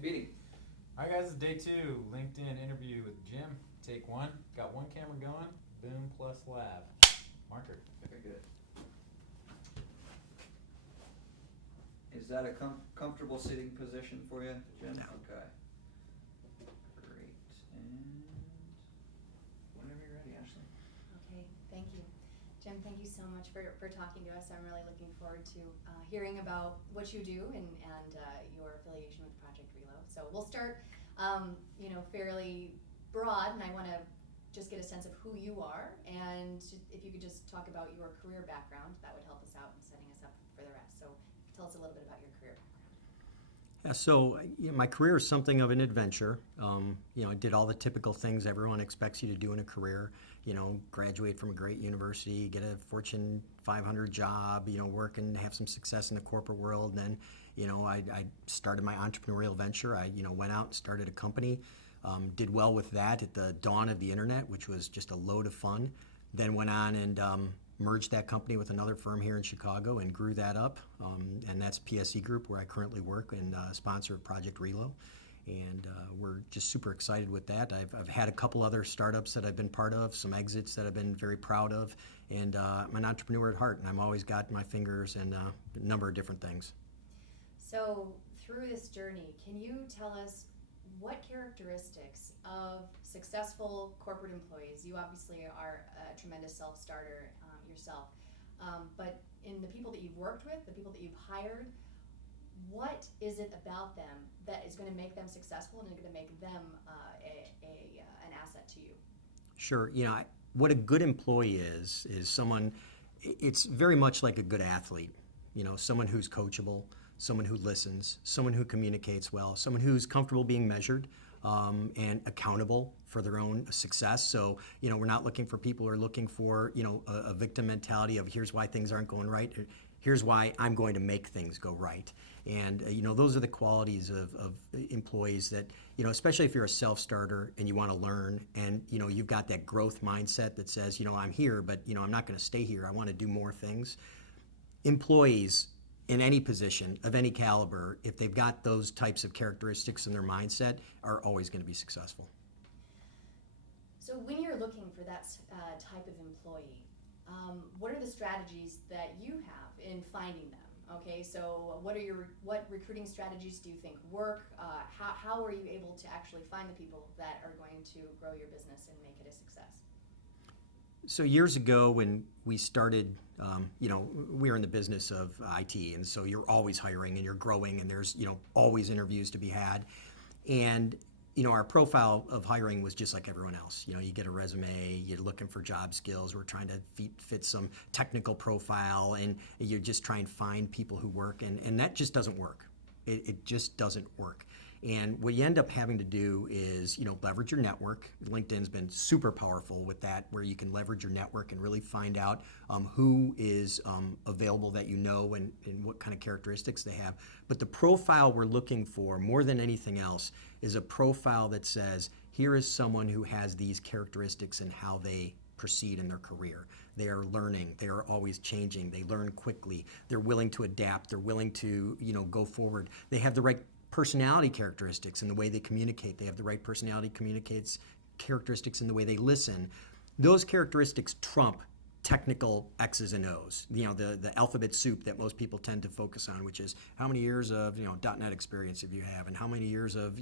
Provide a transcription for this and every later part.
meeting. All right, guys, it's day 2, LinkedIn interview with Jim. Take 1. Got one camera going. Boom plus lav. Marker. Very good. Is that a comfortable sitting position for you, Jim? No. Okay. Great. And whenever you're ready, Ashley. Okay, thank you. Jim, thank you so much for talking to us. I'm really looking forward to hearing about what you do and your affiliation with Project Reload. So we'll start, fairly broad, and I want to just get a sense of who you are, and if you could just talk about your career background, that would help us out in setting us up for the rest. So tell us a little bit about your career background. Yeah, so my career is something of an adventure. I did all the typical things everyone expects you to do in a career. Graduate from a great university, get a Fortune 500 job, work and have some success in the corporate world. And then, I started my entrepreneurial venture. I, went out and started a company, did well with that at the dawn of the internet, which was just a load of fun. Then went on and merged that company with another firm here in Chicago and grew that up. And that's PSE Group, where I currently work and sponsor Project Reload. And we're just super excited with that. I've had a couple other startups that I've been part of, some exits that I've been very proud of, and I'm an entrepreneur at heart, and I've always got my fingers in a number of different things. So through this journey, can you tell us what characteristics of successful corporate employees, you obviously are a tremendous self-starter yourself, but in the people that you've worked with, the people that you've hired, what is it about them that is going to make them successful and is going to make them an asset to you? Sure. What a good employee is someone, it's very much like a good athlete. Someone who's coachable, someone who listens, someone who communicates well, someone who's comfortable being measured and accountable for their own success. So, we're not looking for people who are looking for, a victim mentality of here's why things aren't going right. Here's why I'm going to make things go right. And, those are the qualities of employees that, especially if you're a self-starter and you want to learn and, you've got that growth mindset that says, I'm here, but, I'm not going to stay here. I want to do more things. Employees in any position of any caliber, if they've got those types of characteristics in their mindset, are always going to be successful. So when you're looking for that type of employee, what are the strategies that you have in finding them? Okay, so what recruiting strategies do you think work? How are you able to actually find the people that are going to grow your business and make it a success? So years ago when we started, we were in the business of IT, and so you're always hiring and you're growing and there's, always interviews to be had. And our profile of hiring was just like everyone else. You get a resume, you're looking for job skills, we're trying to fit some technical profile, and you just try and find people who work, and that just doesn't work. It just doesn't work. And what you end up having to do is, leverage your network. LinkedIn's been super powerful with that, where you can leverage your network and really find out who is available that and what kind of characteristics they have. But the profile we're looking for, more than anything else, is a profile that says, here is someone who has these characteristics and how they proceed in their career. They are learning. They are always changing. They learn quickly. They're willing to adapt. They're willing to, go forward. They have the right personality characteristics in the way they communicate. They have the right personality characteristics in the way they listen. Those characteristics trump technical X's and O's. The alphabet soup that most people tend to focus on, which is how many years of .NET experience have you have, and how many years of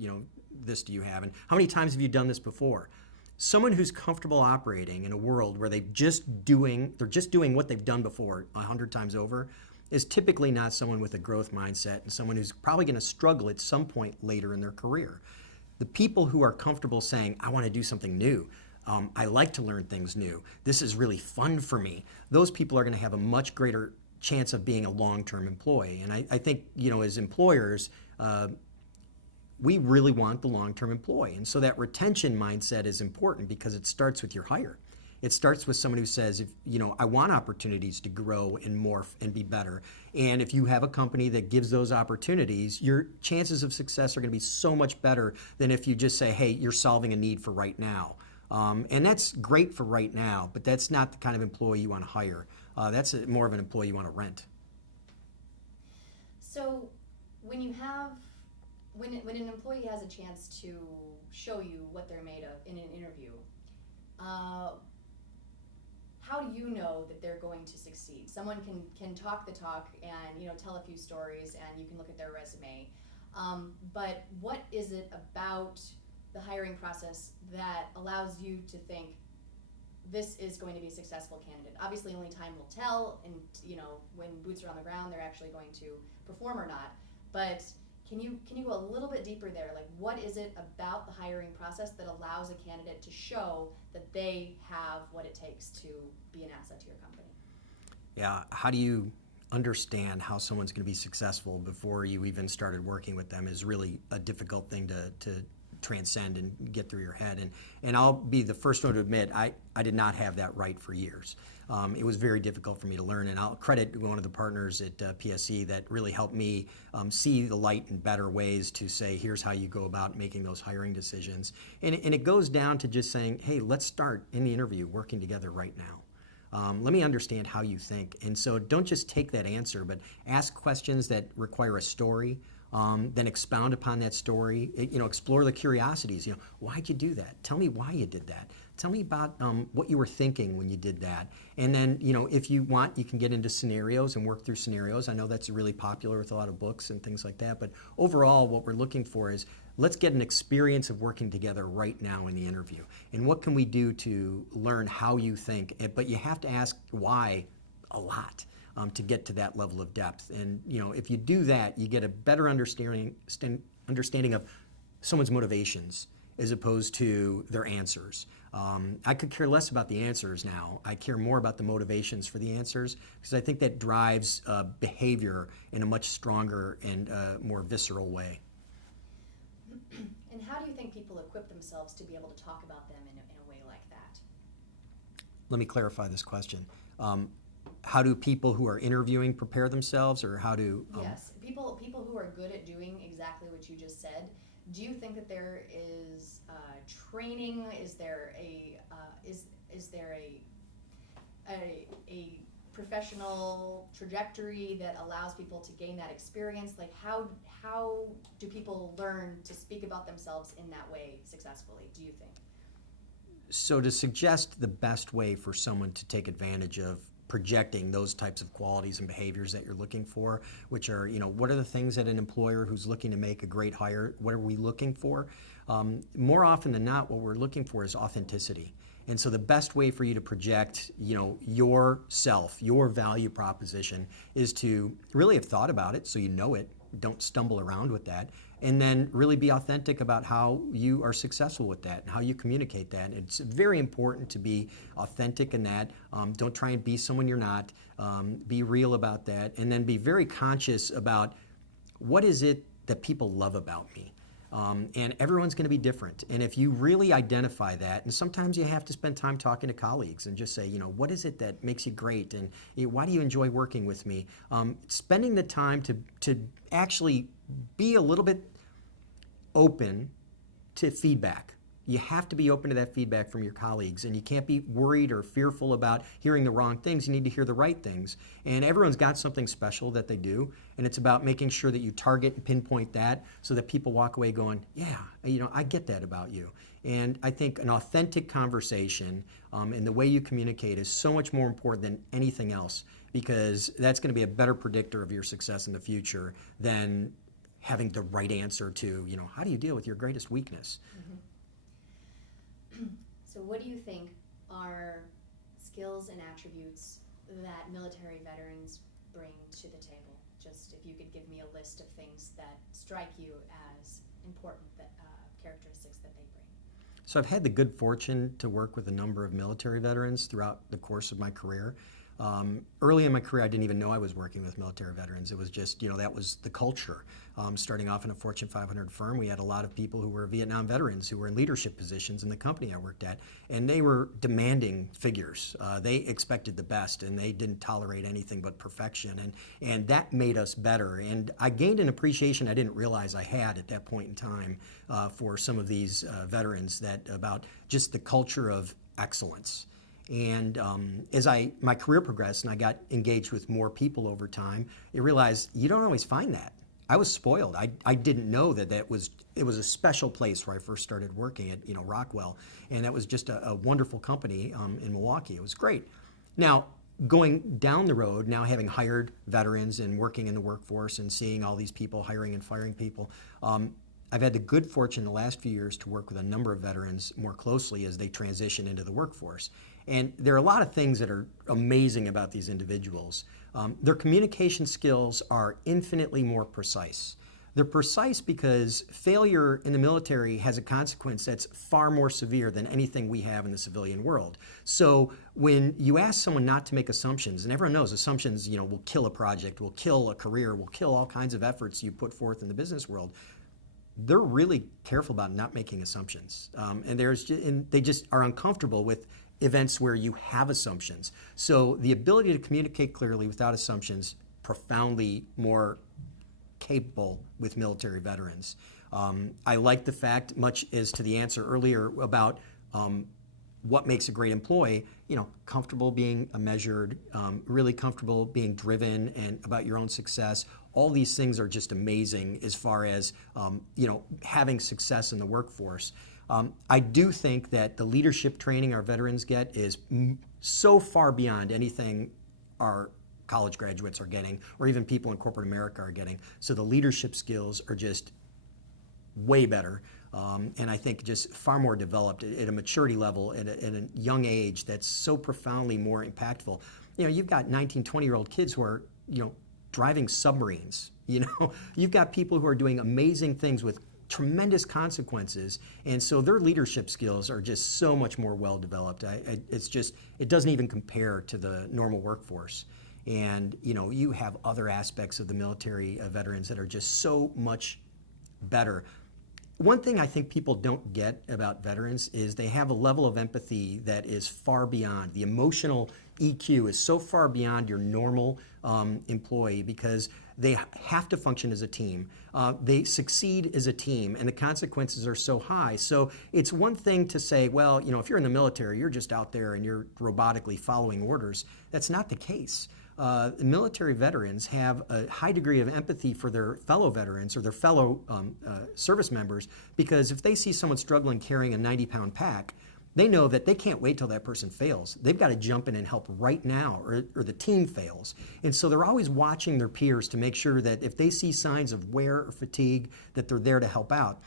this do you have, and how many times have you done this before? Someone who's comfortable operating in a world where they're just doing what they've done before 100 times over is typically not someone with a growth mindset and someone who's probably going to struggle at some point later in their career. The people who are comfortable saying, I want to do something new, I like to learn things new, this is really fun for me, those people are going to have a much greater chance of being a long-term employee. And I think, as employers, we really want the long-term employee. And so that retention mindset is important because it starts with your hire. It starts with someone who says, I want opportunities to grow and morph and be better. And if you have a company that gives those opportunities, your chances of success are going to be so much better than if you just say, hey, you're solving a need for right now. And that's great for right now, but that's not the kind of employee you want to hire. That's more of an employee you want to rent. So when you have when an employee has a chance to show you what they're made of in an interview, how do you know that they're going to succeed? Someone can talk the talk and tell a few stories, and you can look at their resume. But what is it about the hiring process that allows you to think this is going to be a successful candidate? Obviously, only time will tell, and when boots are on the ground, they're actually going to perform or not. But can you go a little bit deeper there? Like, what is it about the hiring process that allows a candidate to show that they have what it takes to be an asset to your company? Yeah, how do you understand how someone's going to be successful before you even started working with them is really a difficult thing to transcend and get through your head. And I'll be the first one to admit, I did not have that right for years. It was very difficult for me to learn, and I'll credit one of the partners at PSE that really helped me see the light in better ways to say, here's how you go about making those hiring decisions. And it goes down to just saying, hey, let's start in the interview working together right now. Let me understand how you think. And so don't just take that answer, but ask questions that require a story. Then expound upon that story. Explore the curiosities. Why'd you do that? Tell me why you did that. Tell me about what you were thinking when you did that. And then, if you want, you can get into scenarios and work through scenarios. I know that's really popular with a lot of books and things like that. But overall, what we're looking for is let's get an experience of working together right now in the interview. And what can we do to learn how you think? But you have to ask why a lot. To get to that level of depth. And if you do that, you get a better understanding of someone's motivations as opposed to their answers. I could care less about the answers now. I care more about the motivations for the answers, because I think that drives behavior in a much stronger and more visceral way. And how do you think people equip themselves to be able to talk about them in a way like that? Let me clarify this question. How do people who are interviewing prepare themselves, or how do... Yes, people who are good at doing exactly what you just said, do you think that there is training? Is there a professional trajectory that allows people to gain that experience? Like, how do people learn to speak about themselves in that way successfully, do you think? So to suggest the best way for someone to take advantage of projecting those types of qualities and behaviors that you're looking for, which are, what are the things that an employer who's looking to make a great hire, what are we looking for? More often than not, what we're looking for is authenticity. And so the best way for you to project, yourself, your value proposition, is to really have thought about it so you know it, don't stumble around with that, and then really be authentic about how you are successful with that and how you communicate that. It's very important to be authentic in that. Don't try and be someone you're not. Be real about that, and then be very conscious about what is it that people love about me. And everyone's going to be different. And if you really identify that, and sometimes you have to spend time talking to colleagues and just say, what is it that makes you great? And why do you enjoy working with me? Spending the time to actually be a little bit open to feedback. You have to be open to that feedback from your colleagues, and you can't be worried or fearful about hearing the wrong things. You need to hear the right things. And everyone's got something special that they do, and it's about making sure that you target and pinpoint that so that people walk away going, yeah, I get that about you. And I think an authentic conversation and the way you communicate is so much more important than anything else, because that's going to be a better predictor of your success in the future than having the right answer to, how do you deal with your greatest weakness? Mm-hmm. So what do you think are skills and attributes that military veterans bring to the table? Just if you could give me a list of things that strike you as important characteristics that they bring. So I've had the good fortune to work with a number of military veterans throughout the course of my career. Early in my career, I didn't even know I was working with military veterans. It was just, that was the culture. Starting off in a Fortune 500 firm, we had a lot of people who were Vietnam veterans who were in leadership positions in the company I worked at, and they were demanding figures. They expected the best, and they didn't tolerate anything but perfection, and that made us better. And I gained an appreciation I didn't realize I had at that point in time for some of these veterans, about just the culture of excellence. And as my career progressed and I got engaged with more people over time, I realized you don't always find that. I was spoiled. I didn't know that it was a special place where I first started working at Rockwell, and that was just a wonderful company in Milwaukee. It was great. Now, going down the road, now having hired veterans and working in the workforce and seeing all these people hiring and firing people, I've had the good fortune the last few years to work with a number of veterans more closely as they transition into the workforce. And there are a lot of things that are amazing about these individuals. Their communication skills are infinitely more precise. They're precise because failure in the military has a consequence that's far more severe than anything we have in the civilian world. So when you ask someone not to make assumptions, and everyone knows assumptions, will kill a project, will kill a career, will kill all kinds of efforts you put forth in the business world, they're really careful about not making assumptions. And they just are uncomfortable with events where you have assumptions. So the ability to communicate clearly without assumptions, profoundly more capable with military veterans. I like the fact, much as to the answer earlier about what makes a great employee, comfortable being measured, really comfortable being driven and about your own success. All these things are just amazing as far as, having success in the workforce. I do think that the leadership training our veterans get is so far beyond anything our college graduates are getting, or even people in corporate America are getting. So the leadership skills are just way better. And I think just far more developed at a maturity level at a young age that's so profoundly more impactful. You've got 19, 20-year-old kids who are, driving submarines. You've got people who are doing amazing things with tremendous consequences, and so their leadership skills are just so much more well developed. It doesn't even compare to the normal workforce. And you have other aspects of the military veterans that are just so much better. One thing I think people don't get about veterans is they have a level of empathy that is far beyond. The emotional EQ is so far beyond your normal employee because they have to function as a team. They succeed as a team, and the consequences are so high. So it's one thing to say, well, if you're in the military, you're just out there and you're robotically following orders. That's not the case. Military veterans have a high degree of empathy for their fellow veterans or their fellow service members, because if they see someone struggling carrying a 90-pound pack, they know that they can't wait till that person fails. They've got to jump in and help right now, or the team fails. And so they're always watching their peers to make sure that if they see signs of wear or fatigue, that they're there to help out.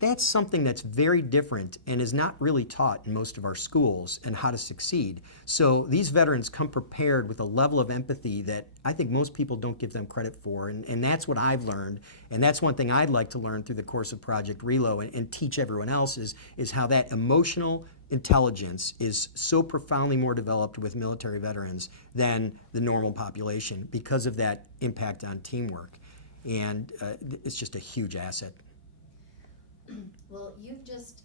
That's something that's very different and is not really taught in most of our schools, and how to succeed. So these veterans come prepared with a level of empathy that I think most people don't give them credit for, and that's what I've learned, and that's one thing I'd like to learn through the course of Project Reload and teach everyone else is how that emotional intelligence is so profoundly more developed with military veterans than the normal population because of that impact on teamwork. And it's just a huge asset. Well, you've just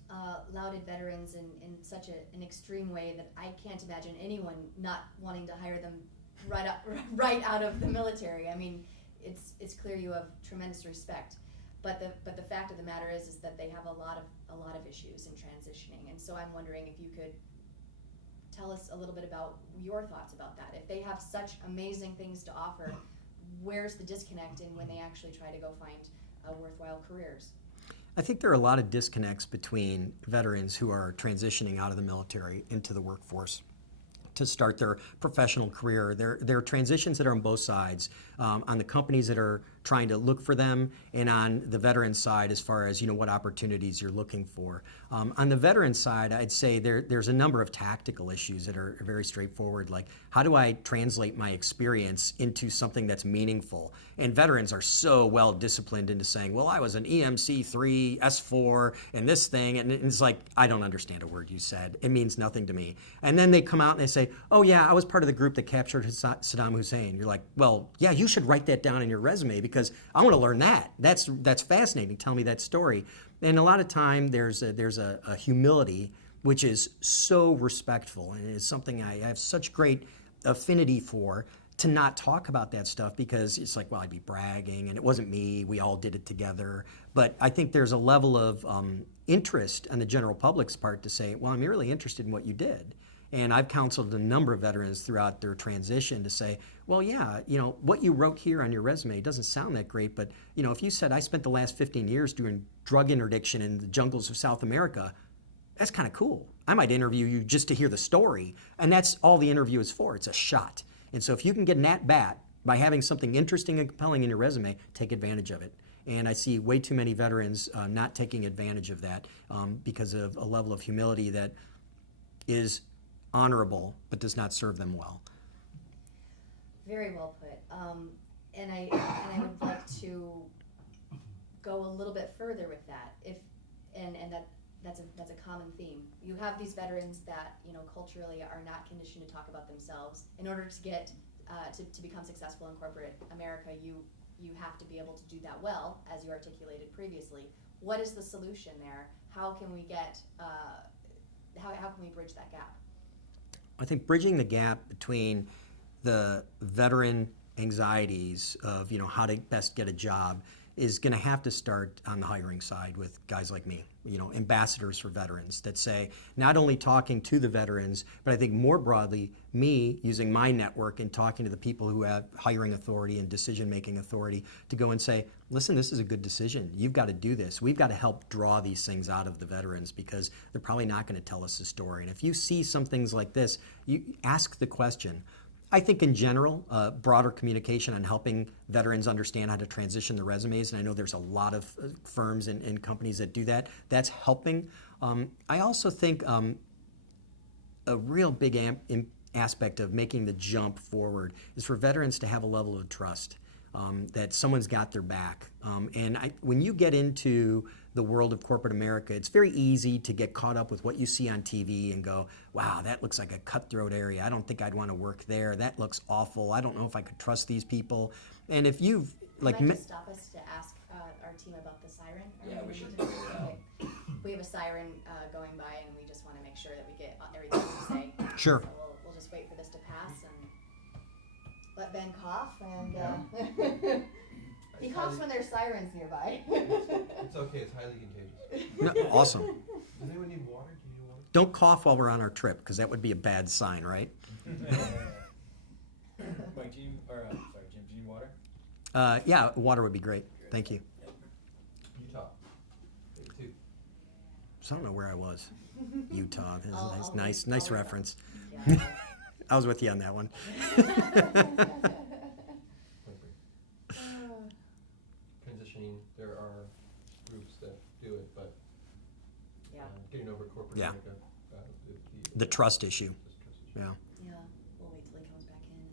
lauded veterans in such an extreme way that I can't imagine anyone not wanting to hire them right out of the military. I mean, it's clear you have tremendous respect, but the fact of the matter is that they have a lot of issues in transitioning, and so I'm wondering if you could tell us a little bit about your thoughts about that. If they have such amazing things to offer, where's the disconnect in when they actually try to go find worthwhile careers? I think there are a lot of disconnects between veterans who are transitioning out of the military into the workforce to start their professional career. There are transitions that are on both sides, on the companies that are trying to look for them, and on the veteran side as far as what opportunities you're looking for. On the veteran side, I'd say there's a number of tactical issues that are very straightforward, like how do I translate my experience into something that's meaningful? And veterans are so well disciplined into saying, well, I was an EMC3, S4, and this thing, and it's like, I don't understand a word you said. It means nothing to me. And then they come out and they say, oh yeah, I was part of the group that captured Saddam Hussein. You're like, well, yeah, you should write that down in your resume because I want to learn that. That's fascinating. Tell me that story. And a lot of time there's a humility which is so respectful, and it's something I have such great affinity for, to not talk about that stuff because it's like, well, I'd be bragging and it wasn't me, we all did it together. But I think there's a level of interest on the general public's part to say, well, I'm really interested in what you did. And I've counseled a number of veterans throughout their transition to say, well, yeah, what you wrote here on your resume doesn't sound that great, but if you said I spent the last 15 years doing drug interdiction in the jungles of South America, that's kind of cool. I might interview you just to hear the story, and that's all the interview is for. It's a shot. And so if you can get an at-bat by having something interesting and compelling in your resume, take advantage of it. And I see way too many veterans not taking advantage of that because of a level of humility that is honorable but does not serve them well. Very well put. And I would like to go a little bit further with that. That's a common theme. You have these veterans that culturally are not conditioned to talk about themselves. In order to get to become successful in corporate America, you have to be able to do that well, as you articulated previously. What is the solution there? How can we get how can we bridge that gap? I think bridging the gap between the veteran anxieties of how to best get a job is going to have to start on the hiring side with guys like me, ambassadors for veterans that say, not only talking to the veterans, but I think more broadly, me using my network and talking to the people who have hiring authority and decision-making authority to go and say, listen, this is a good decision. You've got to do this. We've got to help draw these things out of the veterans because they're probably not going to tell us the story. And if you see some things like this, you ask the question. I think in general, broader communication on helping veterans understand how to transition their resumes, and I know there's a lot of firms and companies that do that, that's helping. I also think a real big aspect of making the jump forward is for veterans to have a level of trust, that someone's got their back. When you get into the world of corporate America, it's very easy to get caught up with what you see on TV and go, wow, that looks like a cutthroat area. I don't think I'd want to work there. That looks awful. I don't know if I could trust these people. And if you've Can I just stop us to ask our team about the siren? Yeah, we should. Okay. We have a siren going by, and we just want to make sure that we get everything we say. Sure. So we'll just wait for this to pass and let Ben cough. And he coughs when there's sirens nearby. It's okay, it's highly contagious. No, awesome. Does anyone need water? Do you need water? Don't cough while we're on our trip, because that would be a bad sign, right? Mike, Jim, Jim, do you need water? Yeah, water would be great. Thank you. Utah. Day 2. So I don't know where I was. Utah. That's I'll nice look up. reference. Yeah. I was with you on that one. Transitioning, there are groups that do it, but Yeah. getting over corporate Yeah. America, The trust issue. trust issue. Yeah. Yeah. We'll wait till he comes back in and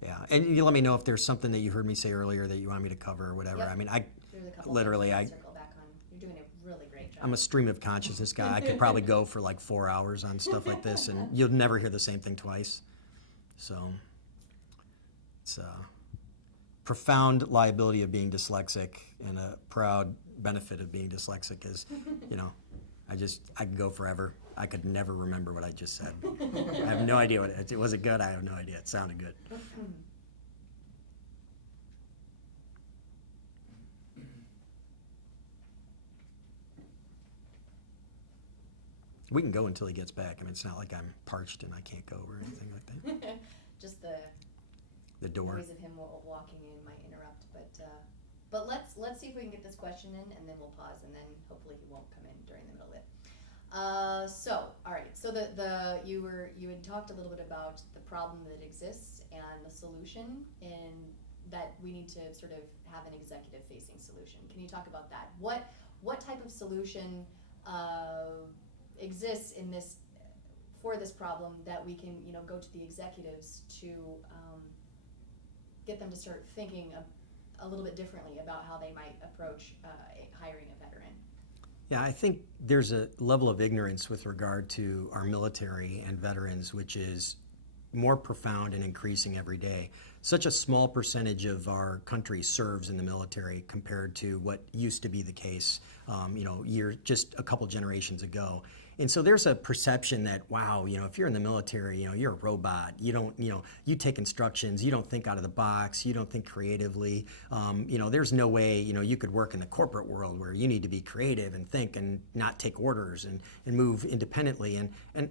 then. Yeah. And you let me know if there's something that you heard me say earlier that you want me to cover or whatever. Yep. I mean, There's a couple Literally, things to circle back on. You're doing a really great job. I'm a stream of consciousness guy. I could probably go for like 4 hours on stuff like this, and you'll never hear the same thing twice. So it's a profound liability of being dyslexic and a proud benefit of being dyslexic is, I could go forever. I could never remember what I just said. I have no idea what it was. It good? I have no idea. It sounded good. We can go until he gets back. I mean, it's not like I'm parched and I can't go or anything like that. Just The door. noise of him walking in might interrupt, but let's see if we can get this question in, and then we'll pause, and then hopefully he won't come in during the middle of it. All right. So you had talked a little bit about the problem that exists and the solution, and that we need to sort of have an executive-facing solution. Can you talk about that? What type of solution exists for this problem that we can go to the executives to get them to start thinking a little bit differently about how they might approach hiring a veteran? Yeah, I think there's a level of ignorance with regard to our military and veterans, which is more profound and increasing every day. Such a small percentage of our country serves in the military compared to what used to be the case, just a couple generations ago. And so there's a perception that, wow, if you're in the military, you're a robot. You don't, you take instructions. You don't think out of the box. You don't think creatively. There's no way, you could work in the corporate world where you need to be creative and think and not take orders and move independently. And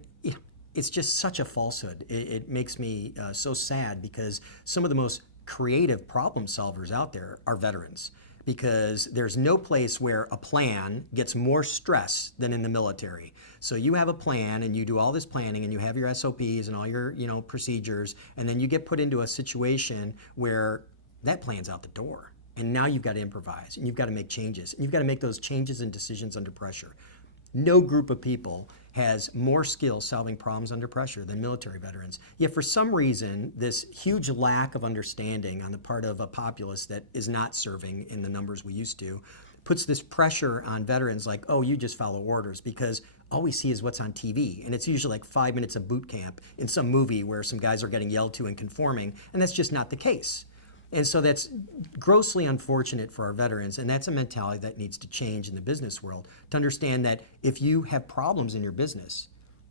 it's just such a falsehood. It makes me so sad because some of the most creative problem solvers out there are veterans. Because there's no place where a plan gets more stress than in the military. So you have a plan and you do all this planning and you have your SOPs and all your procedures, and then you get put into a situation where that plan's out the door. And now you've got to improvise and you've got to make changes. And you've got to make those changes and decisions under pressure. No group of people has more skill solving problems under pressure than military veterans. Yet for some reason, this huge lack of understanding on the part of a populace that is not serving in the numbers we used to puts this pressure on veterans like, oh, you just follow orders, because all we see is what's on TV. And it's usually like 5 minutes of boot camp in some movie where some guys are getting yelled to and conforming, and that's just not the case. And so that's grossly unfortunate for our veterans, and that's a mentality that needs to change in the business world, to understand that if you have problems in your business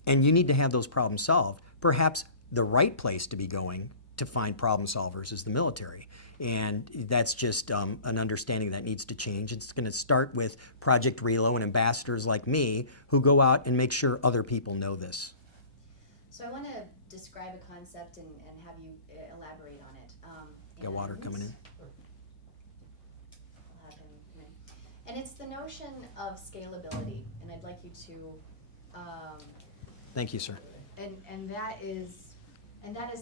and you need to have those problems solved, perhaps the right place to be going to find problem solvers is the military. And that's just an understanding that needs to change. It's going to start with Project Relo and ambassadors like me who go out and make sure other people know this. So I want to describe a concept and have you elaborate on it. Got water coming in. I'll have him come in. And it's the notion of scalability, and I'd like you to. Thank you, sir. And that is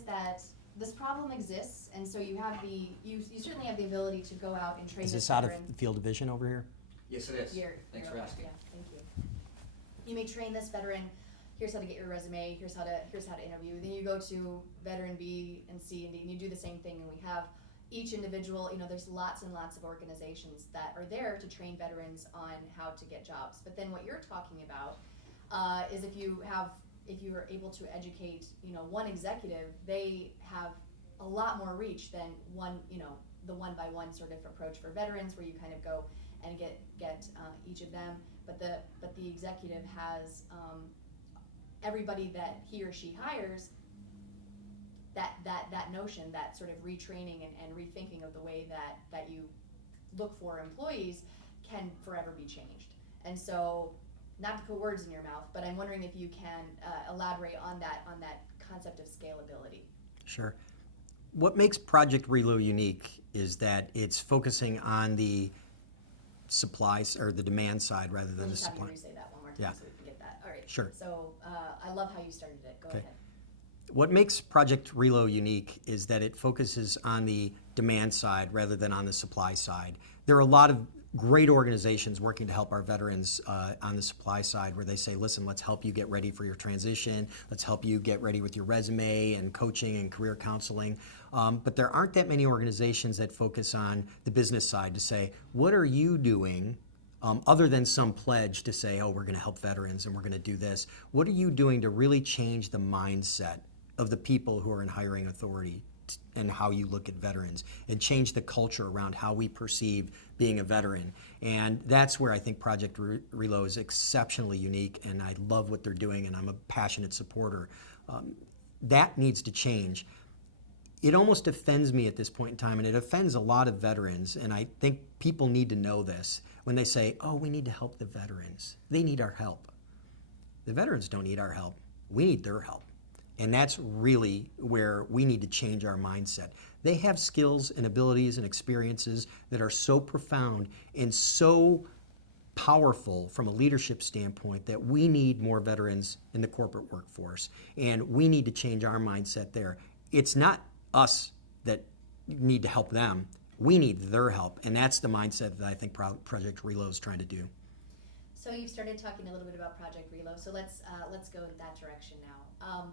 that this problem exists, and so you have you certainly have the ability to go out and train. Is this out of field of vision over here? Yes, it is. Thanks for okay. asking. Yeah, thank you. You may train this veteran. Here's how to get your resume. Here's how to interview. Then you go to veteran B and C and D, and you do the same thing. And we have each individual. There's lots and lots of organizations that are there to train veterans on how to get jobs. But then what you're talking about is if you are able to educate, one executive, they have a lot more reach than one, the one-by-one sort of approach for veterans, where you kind of go and get each of them. But the executive has everybody that he or she hires, that notion, that sort of retraining and rethinking of the way that you look for employees can forever be changed. And so, not to put words in your mouth, but I'm wondering if you can elaborate on that concept of scalability. Sure. What makes Project Relo unique is that it's focusing on the supplies or the demand side rather than the supply. Let me say that one more time so we can get that. All right. Sure. So I love how you started it. Go ahead. What makes Project Relo unique is that it focuses on the demand side rather than on the supply side. There are a lot of great organizations working to help our veterans on the supply side, where they say, listen, let's help you get ready for your transition. Let's help you get ready with your resume and coaching and career counseling. But there aren't that many organizations that focus on the business side to say, what are you doing other than some pledge to say, oh, we're going to help veterans and we're going to do this? What are you doing to really change the mindset of the people who are in hiring authority and how you look at veterans, and change the culture around how we perceive being a veteran? And that's where I think Project Relo is exceptionally unique, and I love what they're doing, and I'm a passionate supporter. That needs to change. It almost offends me at this point in time, and it offends a lot of veterans, and I think people need to know this when they say, oh, we need to help the veterans. They need our help. The veterans don't need our help. We need their help. And that's really where we need to change our mindset. They have skills and abilities and experiences that are so profound and so powerful from a leadership standpoint that we need more veterans in the corporate workforce. And we need to change our mindset there. It's not us that need to help them. We need their help. And that's the mindset that I think Project Relo is trying to do. So you've started talking a little bit about Project Relo. So let's go in that direction now.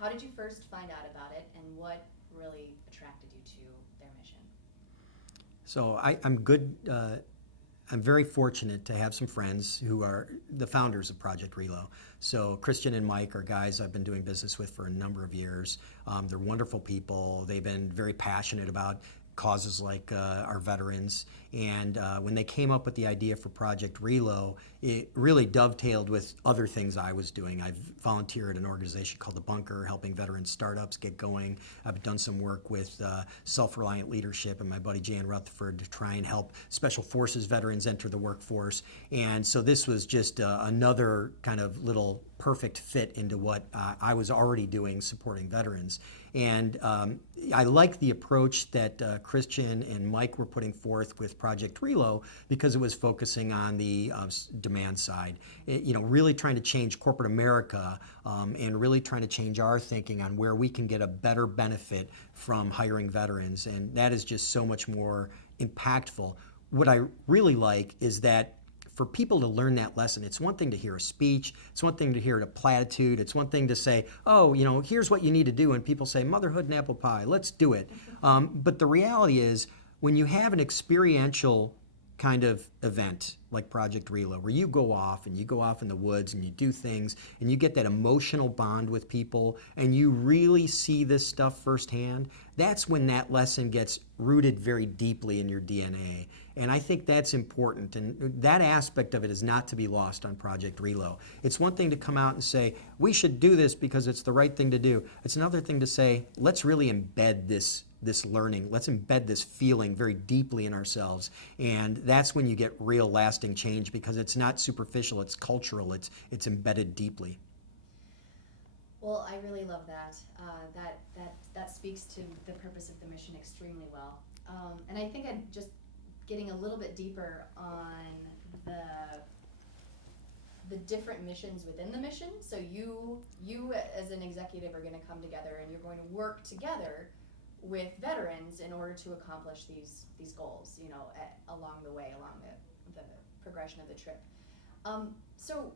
How did you first find out about it, and what really attracted you to their mission? So I'm very fortunate to have some friends who are the founders of Project Relo. So Christian and Mike are guys I've been doing business with for a number of years. They're wonderful people. They've been very passionate about causes like our veterans. And when they came up with the idea for Project Relo, it really dovetailed with other things I was doing. I've volunteered at an organization called The Bunker, helping veteran startups get going. I've done some work with Self-Reliant Leadership and my buddy Jan Rutherford to try and help Special Forces veterans enter the workforce. And so this was just another kind of little perfect fit into what I was already doing supporting veterans. And I like the approach that Christian and Mike were putting forth with Project Relo because it was focusing on the demand side. Really trying to change corporate America and really trying to change our thinking on where we can get a better benefit from hiring veterans. And that is just so much more impactful. What I really like is that for people to learn that lesson, it's one thing to hear a speech, it's one thing to hear a platitude, it's one thing to say, oh, here's what you need to do, and people say, motherhood and apple pie, let's do it. But the reality is, when you have an experiential kind of event like Project Relo, where you go off in the woods and you do things and you get that emotional bond with people and you really see this stuff firsthand, that's when that lesson gets rooted very deeply in your DNA. And I think that's important, and that aspect of it is not to be lost on Project Relo. It's one thing to come out and say, we should do this because it's the right thing to do. It's another thing to say, let's really embed this learning, let's embed this feeling very deeply in ourselves. And that's when you get real lasting change, because it's not superficial, it's cultural, it's embedded deeply. Well, I really love that. That speaks to the purpose of the mission extremely well. And I think I'm just getting a little bit deeper on the different missions within the mission. So you as an executive are going to come together and you're going to work together with veterans in order to accomplish these goals, along the way, along the progression of the trip. So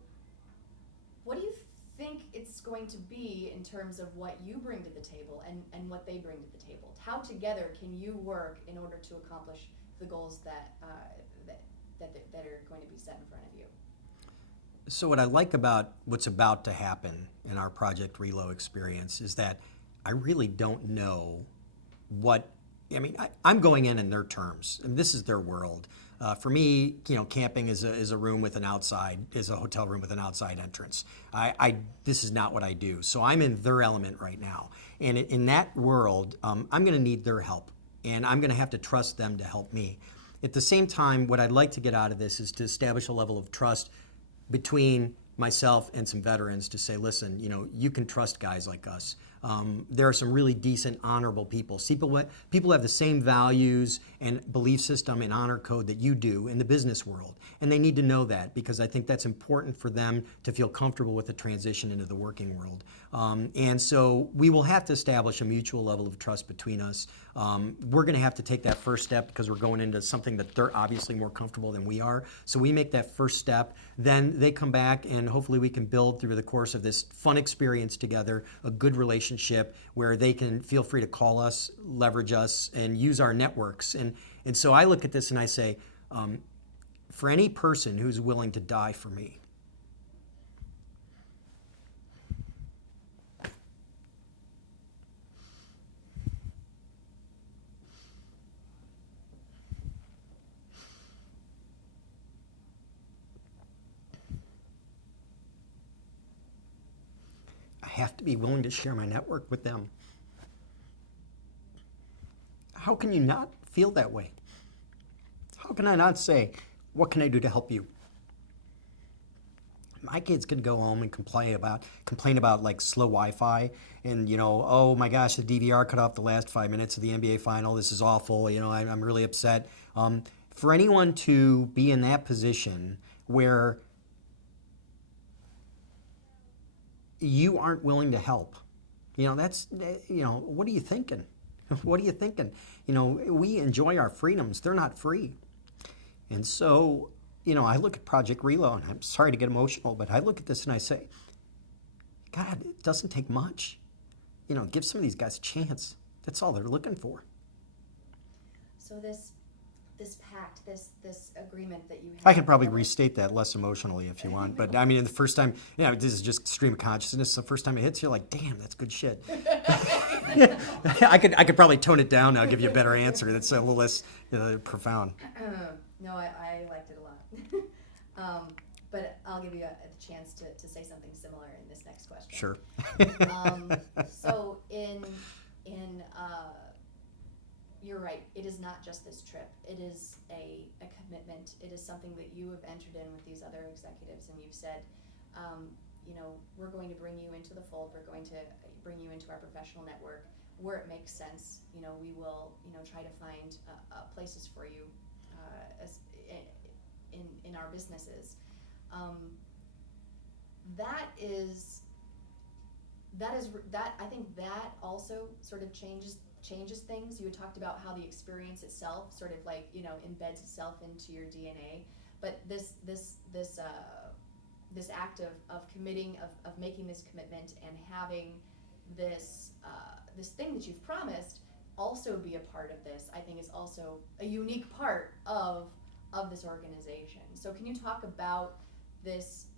what do you think it's going to be in terms of what you bring to the table and what they bring to the table? How together can you work in order to accomplish the goals that are going to be set in front of you? So what I like about what's about to happen in our Project Relo experience is that I really don't know I'm going in their terms, and this is their world. For me, camping is a room with is a hotel room with an outside entrance. This is not what I do. So I'm in their element right now. And in that world, I'm going to need their help, and I'm going to have to trust them to help me. At the same time, what I'd like to get out of this is to establish a level of trust between myself and some veterans to say, listen, you can trust guys like us. There are some really decent, honorable people. People have the same values and belief system and honor code that you do in the business world. And they need to know that, because I think that's important for them to feel comfortable with the transition into the working world. And so we will have to establish a mutual level of trust between us. We're going to have to take that first step because we're going into something that they're obviously more comfortable than we are. So we make that first step. Then they come back, and hopefully we can build through the course of this fun experience together a good relationship where they can feel free to call us, leverage us, and use our networks. And so I look at this and I say, for any person who's willing to die for me, I have to be willing to share my network with them. How can you not feel that way? How can I not say, what can I do to help you? My kids can go home and complain about like slow Wi-Fi and, oh my gosh, the DVR cut off the last 5 minutes of the NBA final. This is awful. I'm really upset. For anyone to be in that position where you aren't willing to help, that's, what are you thinking? What are you thinking? We enjoy our freedoms. They're not free. And so, I look at Project Relo, and I'm sorry to get emotional, but I look at this and I say, God, it doesn't take much. Give some of these guys a chance. That's all they're looking for. So this pact, this agreement that you have. I can probably restate that less emotionally if you want, but the first time, this is just stream of consciousness. The first time it hits, you're like, damn, that's good shit. I could probably tone it down now, give you a better answer that's a little less profound. No, I liked it a lot. But I'll give you a chance to say something similar in this next question. Sure. So you're right. It is not just this trip. It is a commitment. It is something that you have entered in with these other executives, and you've said, we're going to bring you into the fold. We're going to bring you into our professional network where it makes sense. We will, try to find places for you in our businesses. I think that also sort of changes things. You had talked about how the experience itself sort of embeds itself into your DNA, but this act of committing, of making this commitment and having this thing that you've promised also be a part of this, I think is also a unique part of this organization. So can you talk about this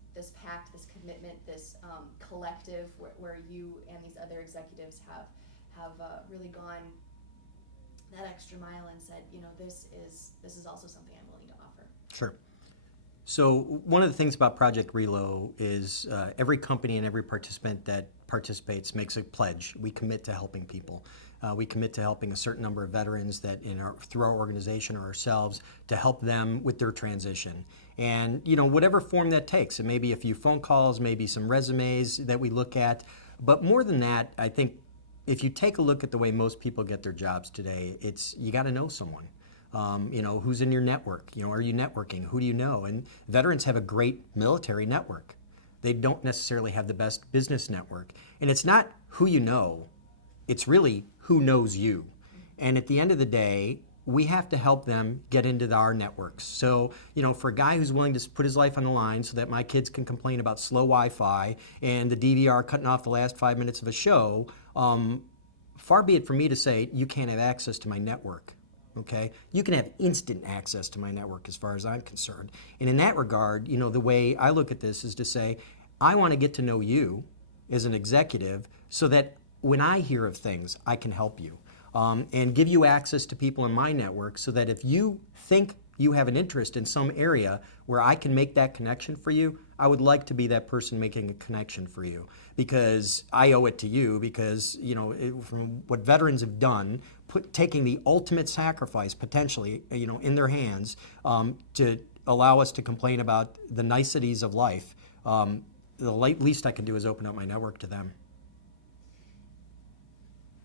pact, this commitment, this collective where you and these other executives have really gone that extra mile and said, this is also something I'm willing to offer? Sure. So one of the things about Project Relo is every company and every participant that participates makes a pledge. We commit to helping people. We commit to helping a certain number of veterans that through our organization or ourselves to help them with their transition. And whatever form that takes, it may be a few phone calls, maybe some resumes that we look at, but more than that, I think if you take a look at the way most people get their jobs today, it's you got to know someone. Who's in your network? Are you networking? Who do you know? And veterans have a great military network. They don't necessarily have the best business network. And it's not who you know, it's really who knows you. And at the end of the day, we have to help them get into our networks. So, for a guy who's willing to put his life on the line so that my kids can complain about slow Wi-Fi and the DVR cutting off the last 5 minutes of a show, far be it for me to say, you can't have access to my network. Okay, you can have instant access to my network as far as I'm concerned. And in that regard, the way I look at this is to say, I want to get to know you as an executive so that when I hear of things, I can help you and give you access to people in my network so that if you think you have an interest in some area where I can make that connection for you, I would like to be that person making a connection for you because I owe it to you because, from what veterans have done, taking the ultimate sacrifice potentially, in their hands to allow us to complain about the niceties of life, the least I can do is open up my network to them.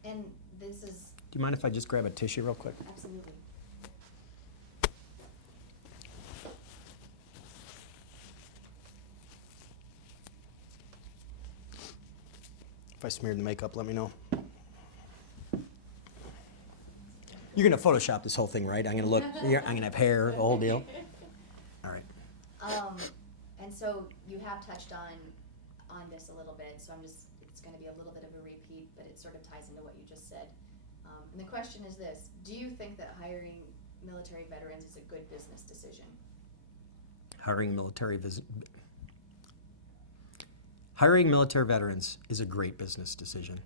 And this is... Do you mind if I just grab a tissue real quick? Absolutely. If I smeared the makeup, let me know. You're gonna Photoshop this whole thing, right? I'm gonna have hair, the whole deal. All right. And so you have touched on this a little bit, so it's gonna be a little bit of a repeat, but it sort of ties into what you just said. And the question is this: do you think that hiring military veterans is a good business decision? Hiring military veterans is a great business decision.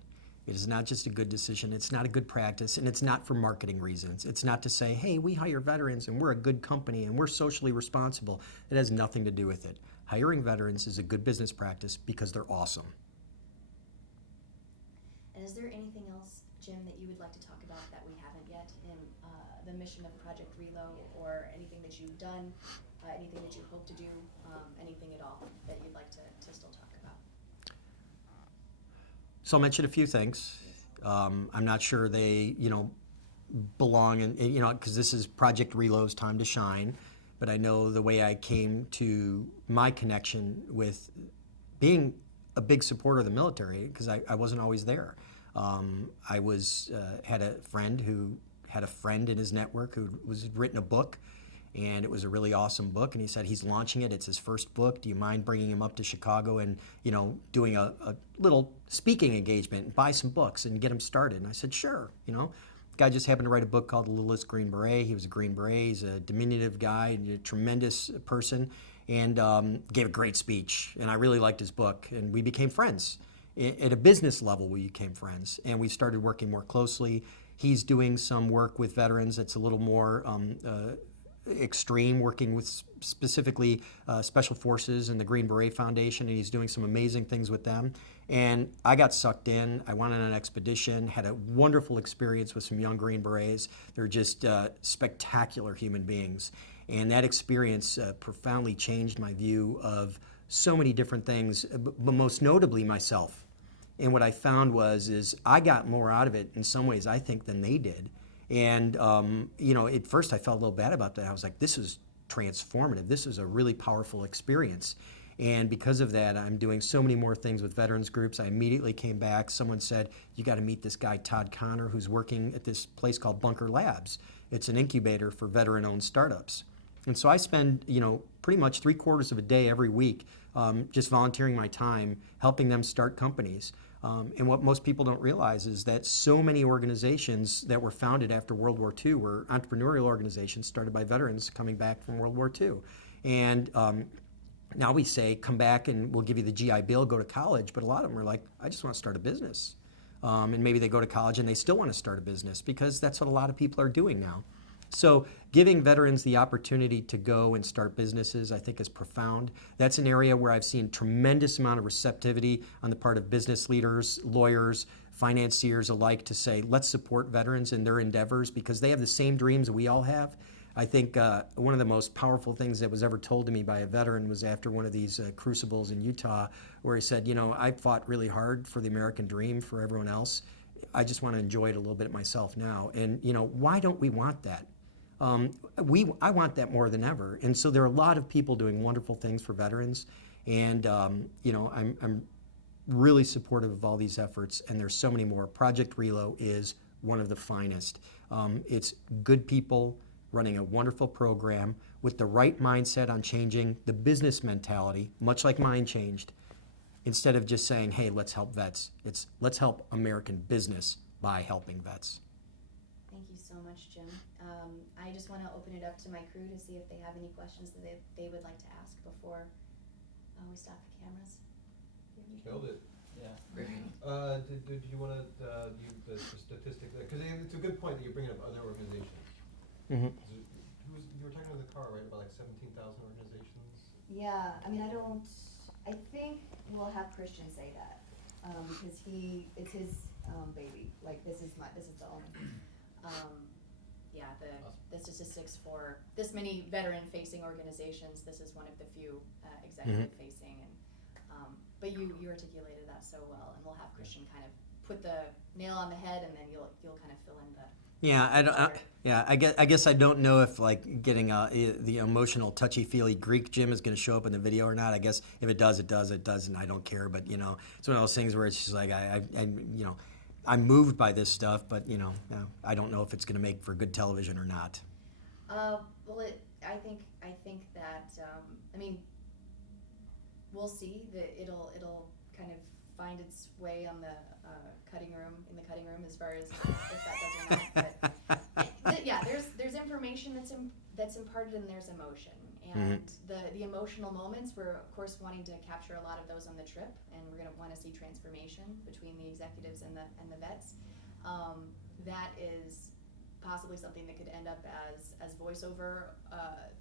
It is not just a good decision, it's not a good practice, and it's not for marketing reasons. It's not to say, hey, we hire veterans and we're a good company and we're socially responsible. It has nothing to do with it. Hiring veterans is a good business practice because they're awesome. And is there anything else, Jim, that you would like to talk about that we haven't yet in the mission of Project Relo, or anything that you've done, anything that you hope to do, anything at all that you'd like to still talk about? So I'll mention a few things. I'm not sure they, belong in, because this is Project Relo's time to shine. But I know the way I came to my connection with being a big supporter of the military, because I wasn't always there. I had a friend who had a friend in his network who was written a book, and it was a really awesome book, and he said he's launching it. It's his first book. Do you mind bringing him up to Chicago and doing a little speaking engagement and buy some books and get him started? And I said, sure. The guy just happened to write a book called The Littlest Green Beret. He was a Green Beret. He's a diminutive guy, a tremendous person, and gave a great speech. And I really liked his book, and we became friends. at a business level, we became friends, and we started working more closely. He's doing some work with veterans that's a little more extreme, working with specifically Special Forces and the Green Beret Foundation, and he's doing some amazing things with them. And I got sucked in. I went on an expedition, had a wonderful experience with some young Green Berets. They're just spectacular human beings. And that experience profoundly changed my view of so many different things, but most notably myself. And what I found is I got more out of it in some ways, I think, than they did. And, at first I felt a little bad about that. I was like, this is transformative. This is a really powerful experience. And because of that, I'm doing so many more things with veterans groups. I immediately came back. Someone said, you got to meet this guy, Todd Connor, who's working at this place called Bunker Labs. It's an incubator for veteran-owned startups. And so I spend, pretty much 3/4 of a day every week just volunteering my time, helping them start companies. And what most people don't realize is that so many organizations that were founded after World War II were entrepreneurial organizations started by veterans coming back from World War II. And now we say, come back and we'll give you the GI Bill, go to college. But a lot of them are like, I just want to start a business. And maybe they go to college and they still want to start a business because that's what a lot of people are doing now. So giving veterans the opportunity to go and start businesses, I think, is profound. That's an area where I've seen tremendous amount of receptivity on the part of business leaders, lawyers, financiers alike to say, let's support veterans in their endeavors because they have the same dreams that we all have. I think one of the most powerful things that was ever told to me by a veteran was after one of these crucibles in Utah, where he said, I fought really hard for the American dream for everyone else. I just want to enjoy it a little bit myself now. And, why don't we want that? I want that more than ever. And so there are a lot of people doing wonderful things for veterans. And, I'm really supportive of all these efforts. And there's so many more. Project Relo is one of the finest. It's good people running a wonderful program with the right mindset on changing the business mentality, much like mine changed. Instead of just saying, hey, let's help vets. It's let's help American business by helping vets. Thank you so much, Jim. I just want to open it up to my crew to see if they have any questions that they would like to ask before we stop the cameras. Killed it. Yeah, great meeting. Did you want to use the statistic? Because it's a good point that you're bringing up other organizations. Mm-hmm. You were talking in the car, right, about like 17,000 organizations? Yeah, I think we'll have Christian say that, because it's his baby. Like, this is the only. The statistics for this many veteran-facing organizations, this is one of the few executive-facing, and but you articulated that so well, and we'll have Christian kind of put the nail on the head, and then you'll kind of fill in the. Yeah, I guess I don't know if like getting the emotional, touchy-feely Greek Jim is going to show up in the video or not. I guess if it does, it does. It doesn't, I don't care. But it's one of those things where it's just like I'm moved by this stuff, but I don't know if it's going to make for good television or not. I think that we'll see that it'll kind of find its way on the cutting room as far as if that does or not. But yeah, there's information that's imparted and there's emotion, and the emotional moments, we're of course wanting to capture a lot of those on the trip, and we're going to want to see transformation between the executives and the vets. That is possibly something that could end up as voiceover,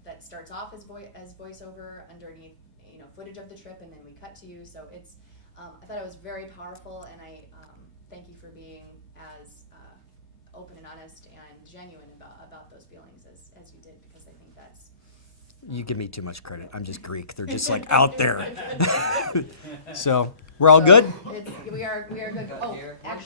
that starts off as voiceover underneath footage of the trip, and then we cut to you. So it's I thought it was very powerful, and I thank you for being as open and honest and genuine about those feelings as you did, because I think that's. You give me too much credit. I'm just Greek. They're just like out there. So we're all good? We are good. Oh, actually.